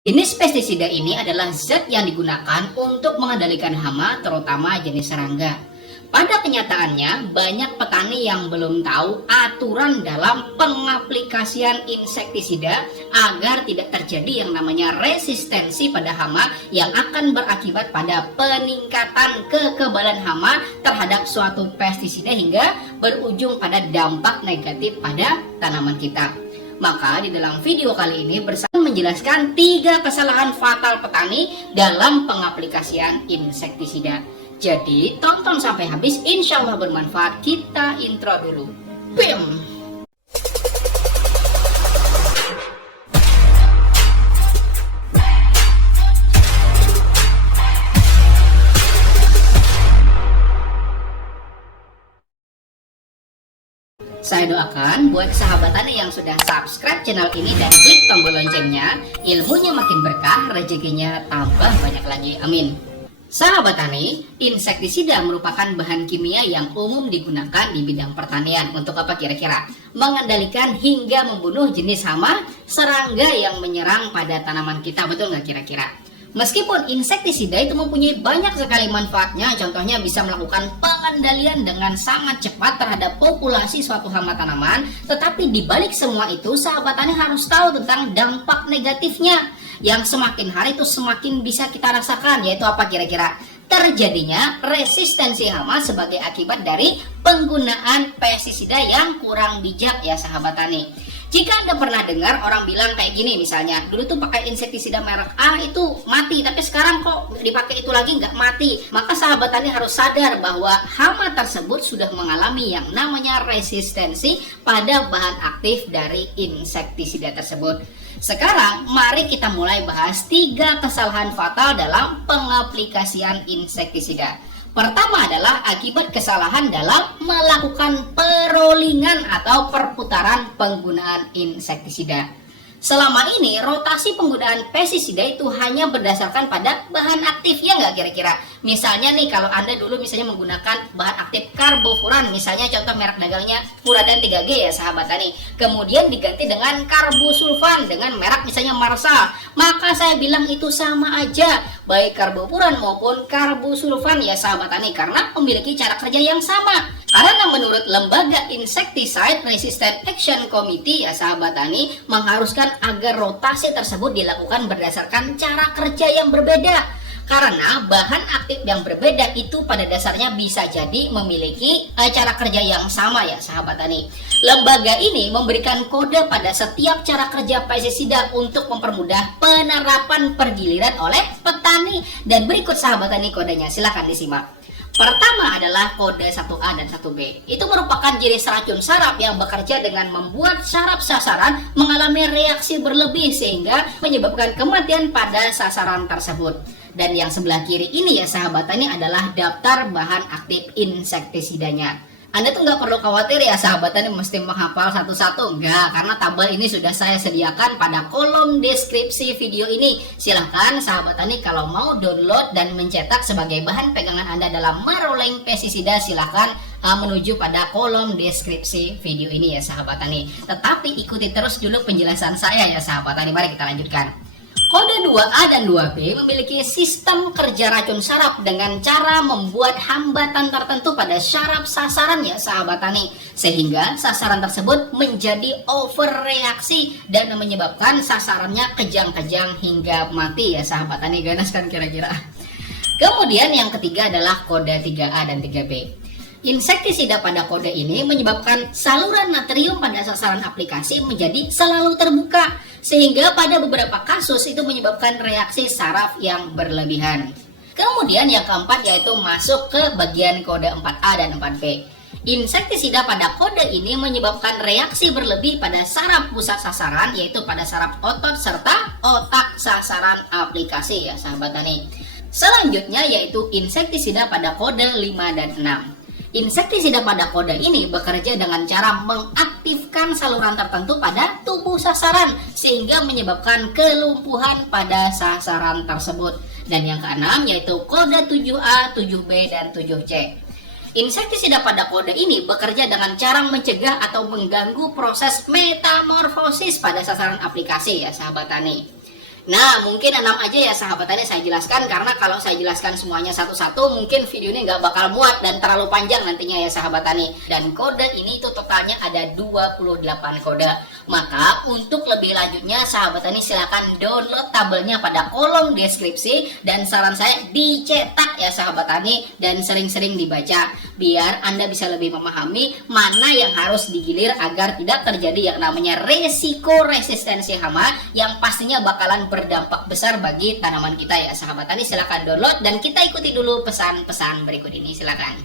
Jenis pestisida ini adalah zat yang digunakan untuk mengendalikan hama, terutama jenis serangga. Pada kenyataannya, banyak petani yang belum tahu aturan dalam pengaplikasian insektisida agar tidak terjadi yang namanya resistensi pada hama yang akan berakibat pada peningkatan kekebalan hama terhadap suatu pestisida hingga berujung pada dampak negatif pada tanaman kita. Maka di dalam video kali ini bersama menjelaskan 3 kesalahan fatal petani dalam pengaplikasian insektisida. Jadi tonton sampai habis, insya Allah bermanfaat. Kita intro dulu. BIM. Saya doakan buat sahabat tani yang sudah subscribe channel ini dan klik tombol loncengnya, ilmunya makin berkah, rezekinya tambah banyak lagi. Amin. Sahabat tani, insektisida merupakan bahan kimia yang umum digunakan di bidang pertanian. Untuk apa kira-kira? Mengendalikan hingga membunuh jenis hama, serangga yang menyerang pada tanaman kita. Betul nggak kira-kira? Meskipun insektisida itu mempunyai banyak sekali manfaatnya, contohnya bisa melakukan pengendalian dengan sangat cepat terhadap populasi suatu hama tanaman, tetapi dibalik semua itu, sahabat tani harus tahu tentang dampak negatifnya yang semakin hari itu semakin bisa kita rasakan, yaitu apa kira-kira? Terjadinya resistensi hama sebagai akibat dari penggunaan pestisida yang kurang bijak ya sahabat tani. Jika Anda pernah dengar orang bilang kayak gini, misalnya dulu tuh pakai insektisida merek A itu mati, tapi sekarang kok dipakai itu lagi nggak mati, maka sahabat tani harus sadar bahwa hama tersebut sudah mengalami yang namanya resistensi pada bahan aktif dari insektisida tersebut. Sekarang mari kita mulai bahas 3 kesalahan fatal dalam pengaplikasian insektisida. Pertama adalah akibat kesalahan dalam melakukan perolingan atau perputaran penggunaan insektisida. Selama ini rotasi penggunaan pestisida itu hanya berdasarkan pada bahan aktif, ya nggak kira-kira? Misalnya nih, kalau Anda dulu misalnya menggunakan bahan aktif karbofuran, misalnya contoh merek dagangnya Furadan 3G ya sahabat tani, kemudian diganti dengan karbosulfan dengan merek misalnya Marsal, maka saya bilang itu sama aja, baik karbofuran maupun karbosulfan ya sahabat tani, karena memiliki cara kerja yang sama. Karena menurut Lembaga Insecticide Resistant Action Committee ya sahabat tani, mengharuskan agar rotasi tersebut dilakukan berdasarkan cara kerja yang berbeda. Karena bahan aktif yang berbeda itu pada dasarnya bisa jadi memiliki cara kerja yang sama ya sahabat tani. Lembaga ini memberikan kode pada setiap cara kerja pestisida untuk mempermudah penerapan pergiliran oleh petani. Dan berikut sahabat tani kodenya, silahkan disimak. Pertama adalah kode 1A dan 1B. Itu merupakan jenis racun saraf yang bekerja dengan membuat saraf sasaran mengalami reaksi berlebih sehingga menyebabkan kematian pada sasaran tersebut. Dan yang sebelah kiri ini ya sahabat tani adalah daftar bahan aktif insektisidanya. Anda tuh nggak perlu khawatir ya sahabat tani mesti menghafal satu-satu, enggak, karena tabel ini sudah saya sediakan pada kolom deskripsi video ini. Silahkan sahabat tani kalau mau download dan mencetak sebagai bahan pegangan Anda dalam meroleng pestisida, silahkan menuju pada kolom deskripsi video ini ya sahabat tani. Tetapi ikuti terus dulu penjelasan saya ya sahabat tani. Mari kita lanjutkan. Kode 2A dan 2B memiliki sistem kerja racun saraf dengan cara membuat hambatan tertentu pada saraf sasaran ya sahabat tani, sehingga sasaran tersebut menjadi overreaksi dan menyebabkan sasarannya kejang-kejang hingga mati ya sahabat tani. Ganas kan kira-kira. Kemudian yang ketiga adalah kode 3A dan 3B. Insektisida pada kode ini menyebabkan saluran natrium pada sasaran aplikasi menjadi selalu terbuka, sehingga pada beberapa kasus itu menyebabkan reaksi saraf yang berlebihan. Kemudian yang keempat yaitu masuk ke bagian kode 4A dan 4B. Insektisida pada kode ini menyebabkan reaksi berlebih pada saraf pusat sasaran, yaitu pada saraf otot serta otak sasaran aplikasi ya sahabat tani. Selanjutnya yaitu insektisida pada kode 5 dan 6. Insektisida pada kode ini bekerja dengan cara mengaktifkan saluran tertentu pada tubuh sasaran sehingga menyebabkan kelumpuhan pada sasaran tersebut. Dan yang keenam yaitu kode 7A, 7B, dan 7C. Insektisida pada kode ini bekerja dengan cara mencegah atau mengganggu proses metamorfosis pada sasaran aplikasi ya sahabat tani. Nah, mungkin 6 aja ya sahabat tani saya jelaskan, karena kalau saya jelaskan semuanya satu-satu mungkin video ini nggak bakal muat dan terlalu panjang nantinya ya sahabat tani. Dan kode ini itu totalnya ada 28 kode. Maka untuk lebih lanjutnya sahabat tani silahkan download tabelnya pada kolom deskripsi, dan saran saya dicetak ya sahabat tani dan sering-sering dibaca biar Anda bisa lebih memahami mana yang harus digilir agar tidak terjadi yang namanya resiko resistensi hama yang pastinya bakalan berdampak besar bagi tanaman kita ya sahabat tani. Silahkan download dan kita ikuti dulu pesan-pesan berikut ini, silakan.